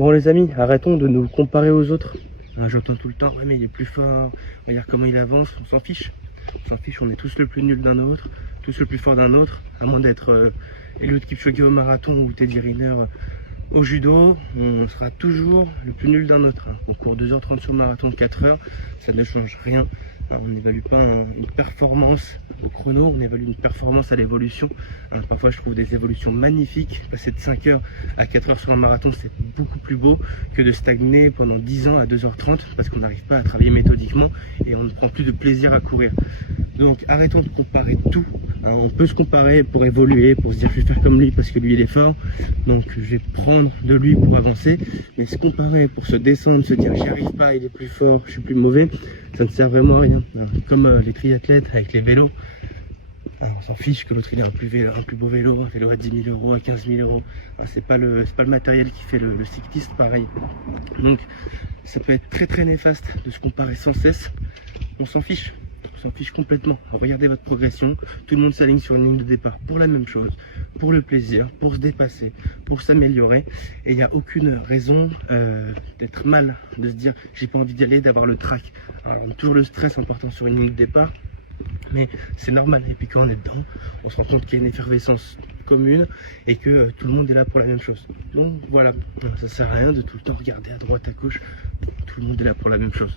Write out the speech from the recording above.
Bon les amis, arrêtons de nous comparer aux autres. J'entends tout le temps, ouais mais il est plus fort, regarde comment il avance, on s'en fiche. On s'en fiche, on est tous le plus nul d'un autre, tous le plus fort d'un autre, à moins d'être Eliud Kipchoge au marathon ou Teddy Riner au judo, on sera toujours le plus nul d'un autre. On court 2h30 sur le marathon de 4h, ça ne change rien. On n'évalue pas une performance au chrono, on évalue une performance à l'évolution. Parfois je trouve des évolutions magnifiques. Passer de 5h à 4h sur un marathon, c'est beaucoup plus beau que de stagner pendant 10 ans à 2h30 parce qu'on n'arrive pas à travailler méthodiquement et on ne prend plus de plaisir à courir. Donc arrêtons de comparer tout. On peut se comparer pour évoluer, pour se dire je vais faire comme lui parce que lui il est fort, donc je vais prendre de lui pour avancer. Mais se comparer pour se descendre, se dire j'y arrive pas, il est plus fort, je suis plus mauvais, ça ne sert vraiment à rien. Comme les triathlètes avec les vélos, on s'en fiche que l'autre il a un plus beau vélo, un vélo à 10 000 euros, à 15 000 euros. C'est pas le matériel qui fait le cycliste pareil. Donc ça peut être très très néfaste de se comparer sans cesse. On s'en fiche. On s'en fiche complètement. Regardez votre progression, tout le monde s'aligne sur une ligne de départ pour la même chose, pour le plaisir, pour se dépasser, pour s'améliorer. Et il n'y a aucune raison d'être mal, de se dire j'ai pas envie d'y aller, d'avoir le trac. Alors on a toujours le stress en partant sur une ligne de départ, mais c'est normal. Et puis quand on est dedans, on se rend compte qu'il y a une effervescence commune et que tout le monde est là pour la même chose. Donc voilà, ça sert à rien de tout le temps regarder à droite, à gauche, tout le monde est là pour la même chose.